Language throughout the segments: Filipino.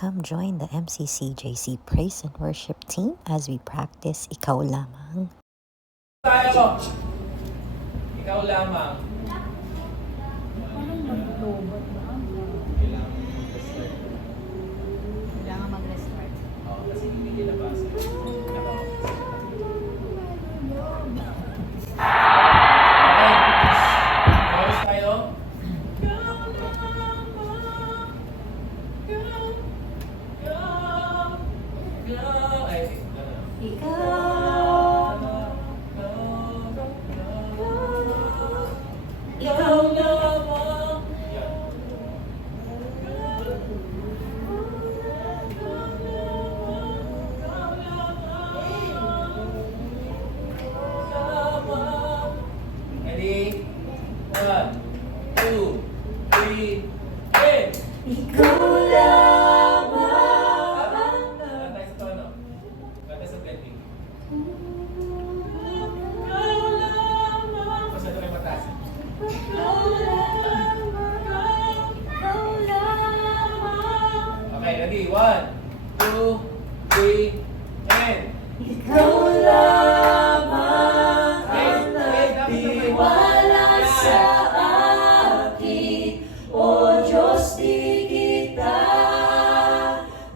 come join the MCCJC Praise and Worship team as we practice Ikaw Lamang. Tayo! Ikaw lamang. Kailangan mag-restart. Oo, kasi hindi kinabasa. Chorus tayo. Ikaw lamang. Ready? 1, 2, 3, and Ikaw lamang. Tayo sa tono. Tayo sa blending. Masyado kayo mataas. Okay, ready? 1, 2, 3, and Ikaw lamang ang nagtiwala sa akin, O Diyos, di kita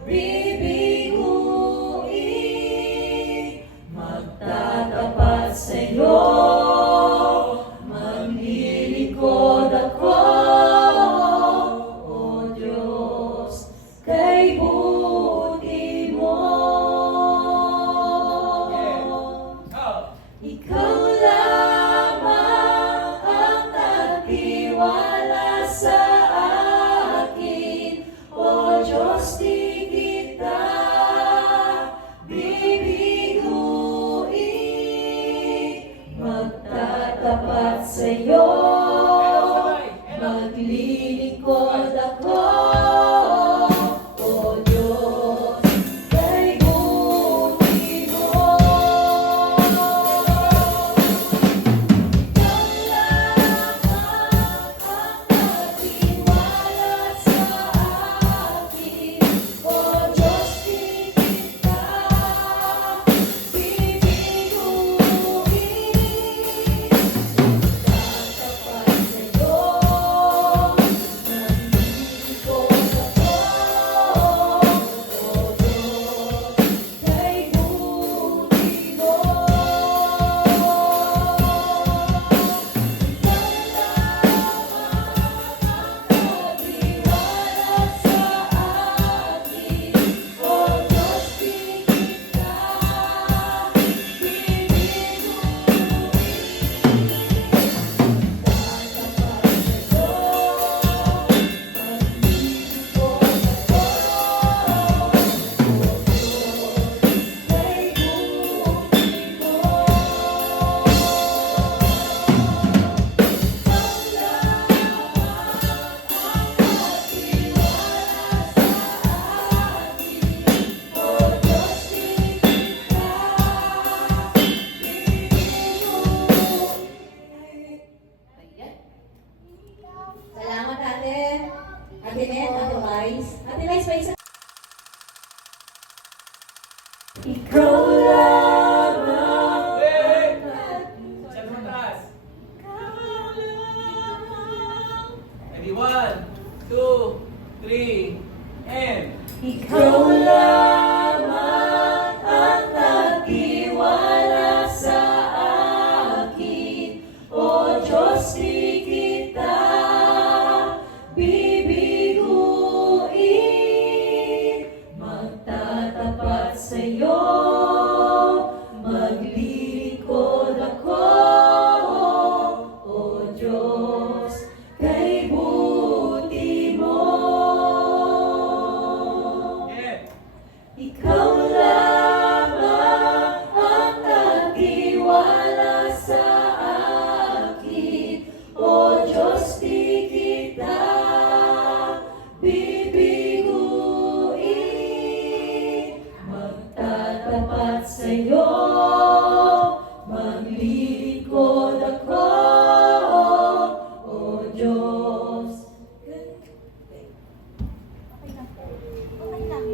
bibiguin. Magtatapat sa'yo, maglilingkod ako, O Diyos, kay buti mo. Ikaw lamang ang nagtiwala sa akin, O Diyos, di kita bibiguin. Magtatapat sa'yo, maglilingkod ako, O Diyos, kay buti mo. Salamat, ate. Ate Net, ate Wise. Ate Wise, pa isa. Ikaw lamang. Hey! Masyado mataas. Ready? 1, 2, 3, and Ikaw lamang.